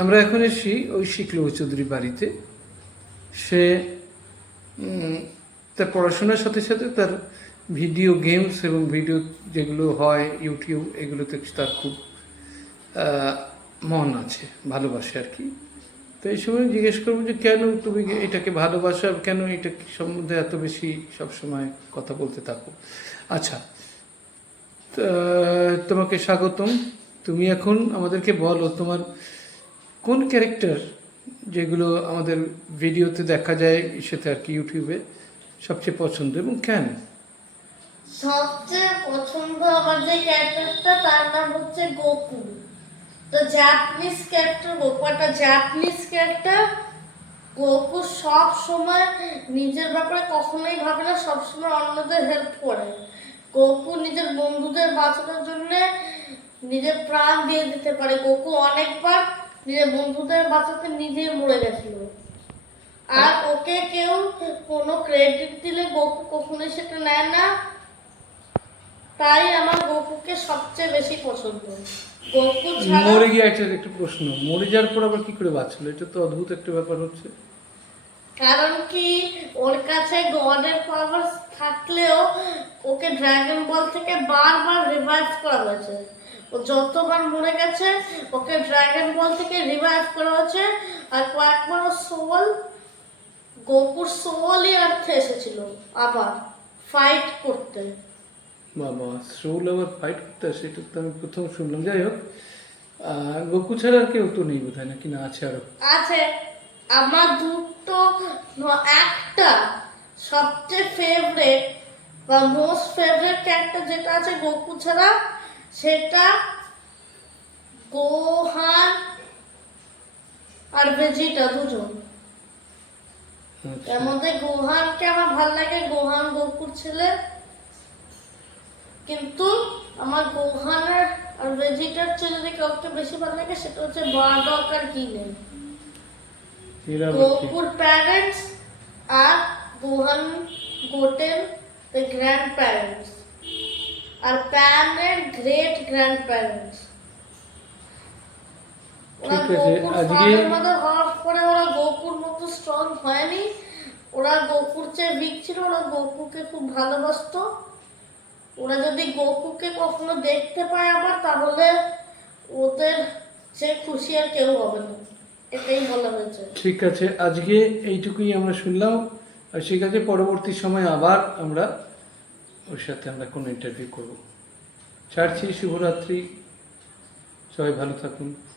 আমরা এখন এসি ওই শিকলু চৌধুরী বাড়িতে। সে তার পড়াশোনার সাথে সাথে তার ভিডিও গেমস এবং ভিডিও যেগুলো হয়, ইউটিউব, এগুলোতে তার খুব মন আছে, ভালোবাসে আর কি। তো এই সময় জিজ্ঞেস করব যে কেন তুমি এটাকে ভালোবাসো আর কেন এটা সম্বন্ধে এত বেশি সবসময় কথা বলতে থাকো? আচ্ছা তোমাকে স্বাগতম। তুমি এখন আমাদেরকে বলো তোমার কোন ক্যারেক্টার যেগুলো আমাদের ভিডিওতে দেখা যায় সেটা আর কি ইউটিউবে সবচেয়ে পছন্দ এবং কেন? সবচেয়ে পছন্দ আমার যে ক্যারেক্টারটা তার নাম হচ্ছে গোকু তো জাপানিজ ক্যারেক্টার গোকু একটা জাপানিজ ক্যারেক্টার গোকু সব সময় নিজের ব্যাপারে কখনোই ভাবে না, সব সময় অন্যদের হেল্প করে। গোকু নিজের বন্ধুদের বাঁচানোর জন্য নিজের প্রাণ দিয়ে দিতে পারে। গোকু অনেকবার নিজের বন্ধুদের বাঁচাতে নিজে মরে গেছিল। আর ওকে কেউ কোনো ক্রেডিট দিলে গোকু কখনোই সেটা নেয় না। তাই আমার গোকুকে সবচেয়ে বেশি পছন্দ। মরে গিয়ে একটা একটা প্রশ্ন মরে যাওয়ার পর আবার কি করে বাঁচলো? এটা তো অদ্ভুত একটা ব্যাপার হচ্ছে। কারণ কি ওর কাছে গডের পাওয়ার থাকলেও ওকে ড্রাগন বল থেকে বারবার রিভাইভ করা হয়েছে। ও যতবার মরে গেছে ওকে ড্রাগন বল থেকে রিভাইভ করা হয়েছে। আর কয়েকবার ও সোল গোকুর সোলই আর্থে এসেছিল। আবার ফাইট করতে। বাবা সোল আবার ফাইট করতে আসে এটা তো আমি প্রথম শুনলাম। যাই হোক আহ, গোকু ছাড়া আর কেউ তো নেই বোধ হয় না আছে আরও? আছে। আমার দুটো একটা সবচেয়ে ফেভারেট বা মোস্ট ফেভারেট ক্যারেক্টার যেটা আছে গোকু ছাড়া সেটা গোহান আর ভেজিটা দুজন। আচ্ছা। এর মধ্যে গোহানকে আমার ভালো লাগে গোহান গোকুর ছেলে। কিন্তু আমার গোহানের আর ভেজিটার চেয়ে যদি কাউকে বেশি ভালো লাগে সেটা হচ্ছে বার্ডক আর আবার গোকুর প্যারেন্টস আর গোহান গোটেল দ্য গ্র্যান্ড প্যারেন্টস আর প্যানের গ্রেট গ্র্যান্ড প্যারেন্টস ঠিক আছে, আজকে- ফাদার মাদার হওয়ার পরে ওরা গোকুর মতো স্ট্রং হয়নি। ওরা গোকুর চেয়ে উইক ছিল ওরা গোকুকে খুব ভালোবাসতো। ওরা যদি গোকুকে কখনো দেখতে পায় আবার তাহলে ওদের যে খুশি আর কেউ হবে না। এটাই বলা হয়েছে। ঠিক আছে আজকে এইটুকুই আমরা শুনলাম। আর ঠিক আছে পরবর্তী সময় আবার আমরা ওর সাথে আমরা কোনো ইন্টারভিউ করব। ছাড়ছি শুভরাত্রি। সবাই ভালো থাকুন।